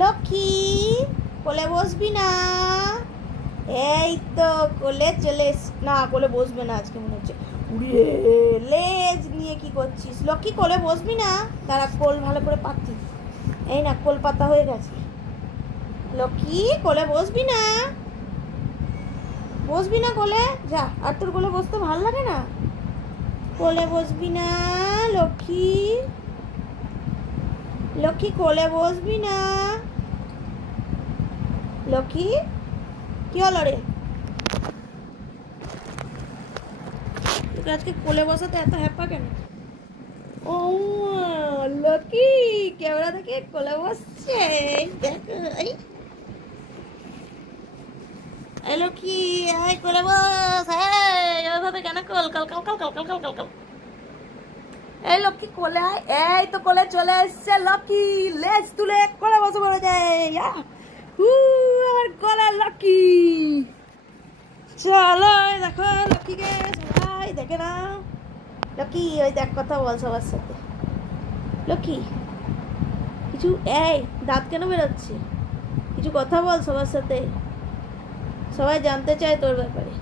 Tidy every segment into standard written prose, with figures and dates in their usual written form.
লক্ষ্মী কোলে বসবি না? এই তো কোলে চলে না, কোলে বসবে না আজকে মনে হচ্ছে। উড়িয়ে লেজ নিয়ে কি করছিস লক্ষ্মী? কোলে বসবি না? তারা কোল ভালো করে পাতি। এই না, কোল পাতা হয়ে গেছে। লক্ষ্মী কোলে বসবি না? বসবি না কোলে? যা, আর তোর কোলে বসতে ভালো লাগে না? কোলে বসবি না লক্ষ্মী? লক্ষ্মী কোলে বসবি না? লক্ষ্মী কি হলো রে? তোকে আজকে কোলে বসাতে এত হ্যাপা কেন? ও লক্ষ্মী ক্যামেরা থেকে কোলে বসছে, দেখো। এই লক্ষ্মী আয় কোলে বস। ওইভাবে কেন? Call call call call call call call call call. এই লক্ষ্মী কোলে আয়। এই তো কোলে চলে এসছে লক্ষ্মী। লেজ তুলে কোলে বসে পড়ে যায়। আমার কোলে লক্ষ্মী। চলো দেখো লক্ষ্মীকে, সবাই দেখে না। লক্ষ্মী ওই দেখ, কথা বল সবার সাথে। লক্ষ্মী কিছু, এই দাঁত কেন বেরোচ্ছে? কিছু কথা বল সবার সাথে, সবাই জানতে চায় তোর ব্যাপারে।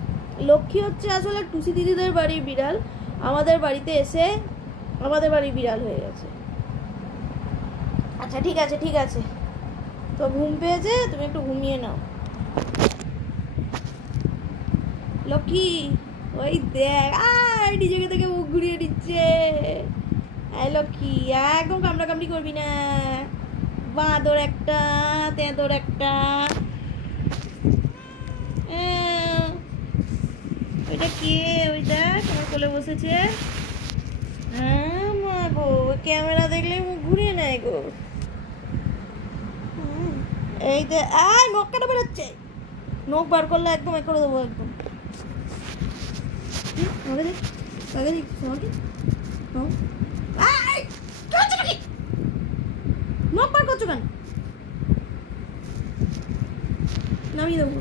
লক্ষ্মী হচ্ছে আসলে টুসি দিদিদের বাড়ির বিড়াল, আমাদের বাড়িতে এসে আমাদের বাড়ি বিড়াল হয়ে গেছে। আচ্ছা ঠিক আছে ঠিক আছে, তো ঘুম পেয়েছে, তুমি একটু ঘুমিয়ে নাও। লক্ষ্মী ওই দেখ, আর নিজেকে থেকে মুখ ঘুরিয়ে দিচ্ছে। এই লক্ষ্মী একদম কামড়া কামড়ি করবি না, বাঁদর একটা, তেঁদর একটা। ওইটা কে? ওই দেখ আমার কোলে বসেছে। হ্যাঁ মা গো, ক্যামেরা দেখলে মুখ ঘুরিয়ে নেয় গো। এই যে নখ কাটা বেরোচ্ছে, নখ বার করলে একদম এ করে দেবো একদম। নখ বার করছো কেন? নামিয়ে দেবো,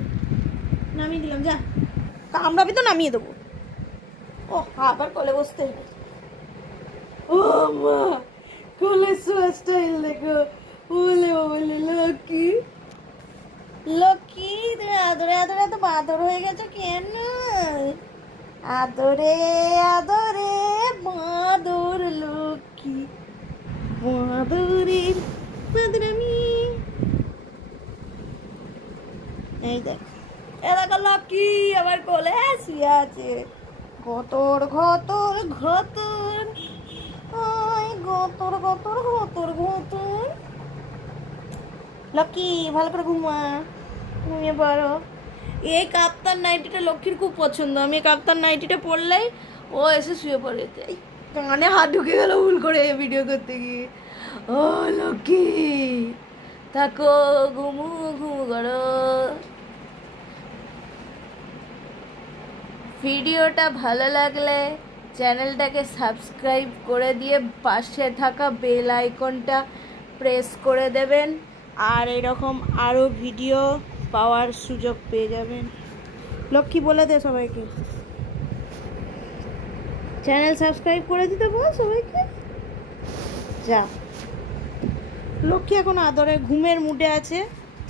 নামিয়ে দিলাম, যা কামড়াবি তো নামিয়ে দেবো। ও আবার কোলে বসতে হবে। ও মা, কোলে স্টাইল দেখো। বলে বলে লক্ষ্মী লক্ষ্মী, তুমি আদরে আদরে এত বাদর হয়ে গেছো কেন? আদরে আদরে বাদর লক্ষ্মী, বাদরের বাদর আমি। এই দেখ, এরকম লক্ষ্মী আমার কোলে শুয়ে আছে। ঘতর ঘতর ঘতর, ঘতর ঘতর ঘতর ঘতর। লক্ষ্মী ভালো করে ঘুমা, ঘুমিয়ে পড়ো। এই কাপ্তান নাইটিটা লক্ষ্মীর খুব পছন্দ। আমি কাপ্তান নাইটিটা পরলেই ও এসে শুয়ে পড়ে। কানে হাত ঢুকে গেল ভুল করে ভিডিও করতে গিয়ে। ও লক্ষ্মী থাকো, ঘুমু ঘুমু করো। ভিডিওটা ভালো লাগলে চ্যানেলটাকে সাবস্ক্রাইব করে দিয়ে পাশে থাকা বেল আইকনটা প্রেস করে দেবেন, আর এরকম আরও ভিডিও পাওয়ার সুযোগ পেয়ে যাবেন। লক্ষ্মী বলে দে সবাইকে, চ্যানেল সাবস্ক্রাইব করে দিতে বল সবাইকে। যা, লক্ষ্মী এখন আদরে ঘুমের মুডে আছে।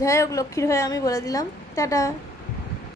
যাই হোক, লক্ষ্মীর হয়ে আমি বলে দিলাম টাটা।